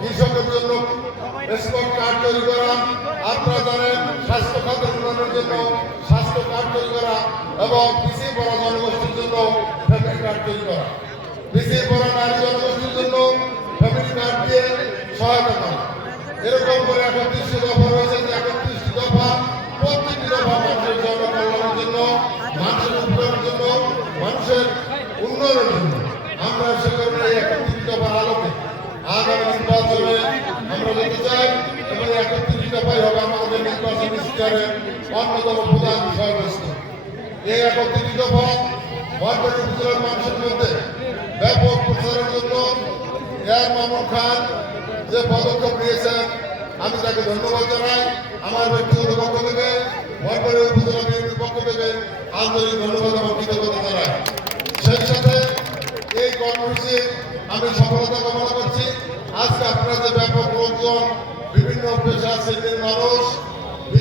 কৃষকের জন্য smart card তৈরি করা, আপনারা জানেন স্বাস্থ্য খাত উন্নয়নের জন্য স্বাস্থ্য কার্ড তৈরি করা এবং পিছিয়ে পড়া জনগোষ্ঠীর জন্য ফ্যামিলি কার্ড তৈরি করা। পিছিয়ে পড়া নারী জনগোষ্ঠীর জন্য ফ্যামিলি কার্ড দিয়ে সহায়তা করা। এরকম করে এখন দফা ইস্তারের অন্যতম প্রধান বিষয়বস্তু এই একত্রিশ দফা বরপেট উপজেলার মানুষের মধ্যে ব্যাপক প্রচারের জন্য এয়ার মামুন খান যে পদক্ষেপ নিয়েছেন, আমি তাকে ধন্যবাদ জানাই। আমার ব্যক্তিগত পক্ষ থেকে বরপেট উপজেলা বিএনপির পক্ষ থেকে আন্তরিক ধন্যবাদ এবং কৃতজ্ঞতা জানাই। সেই সাথে এই কর্মসূচি আমি সফলতা কামনা করছি। আজকে আপনারা যে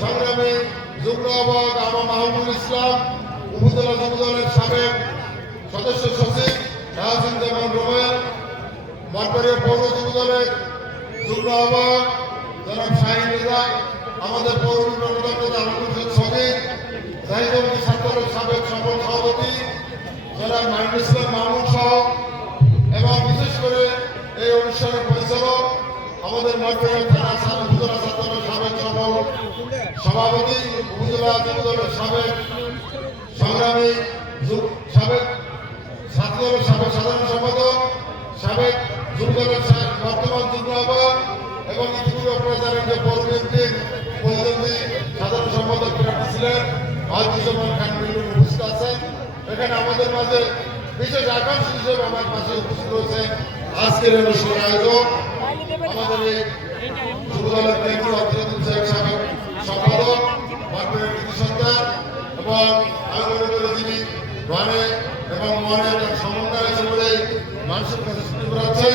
সংগ্রামী যুগ্ম আহ্বায়ক আমা মাহমুদ ইসলাম, উপজেলা যুবদলের সাবেক সদস্য সচিব শাহসিন জামান রোমেন মাঠবাড়িয়া পৌর যুবদলের যুগ্ম আহ্বায়ক জনাব শাহিন রেজা, আমাদের পৌর আলমুল সংগীত জাহিদুল ছাত্রের সাবেক সফল সভাপতি জনাব মাহিনুল ইসলাম মামুন সহ, এবং বিশেষ করে এই অনুষ্ঠানের পরিচালক আমাদের মাঠবাড়িয়া থানা উপজেলা ছাত্রের সাবেক সভাপতি উপজেলা যুবদলের সাবেক সংগ্রামী সাবেক ছাত্রদলের সাবেক সাধারণ সম্পাদক, সাবেক যুবদলের বর্তমান যুগ্ম আহ্বায়ক এবং ইতিপূর্বে আপনারা যে পৌর বিএনপির প্রতিদ্বন্দ্বী সাধারণ সম্পাদক প্রার্থী ছিলেন। আলতুজ্জামান খান উপস্থিত আছেন। এখানে আমাদের মাঝে বিশেষ আকাঙ্ক্ষী হিসেবে আমার পাশে উপস্থিত রয়েছে আজকের অনুষ্ঠানের আয়োজক আমাদের এবং মনে যিনি মানে এবং এক সমন্বয় মানুষের কাছে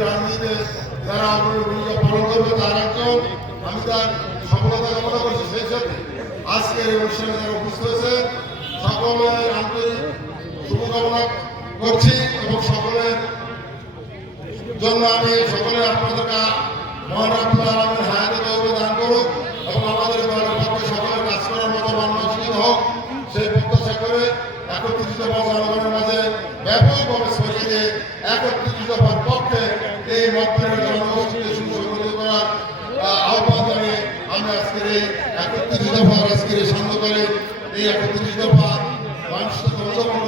রাজনীতিতে যারা অগ্রণী ভূমিকা পালন করবে তার একজন তার সফলতা কামনা করছি সেই সাথে আজকের এই অনুষ্ঠানে যারা উপস্থিত হয়েছে সকলের আন্তরিক শুভকামনা করছি এবং সকলের জন্য আমি সকলে আপনাদেরকে মহান রাব্বুল আলামিন হায়াতে দান করুক এবং আমাদের দলের পক্ষে সকলের কাজ করার মতো মানবাচিত হোক, সেই প্রত্যাশা করে একত্রিশ জনগণের মাঝে ব্যাপকভাবে ছড়িয়ে দিয়ে একত্রিশ দফার পক্ষে এই মতভেদের জনগোষ্ঠীকে সুসংগঠিত করার আহ্বান জানিয়ে আমি আজকের এই একত্রিশ দফার আজকের এই সান্ধ্যকালে এই একত্রিশ দফা মানুষকে অনুধাবন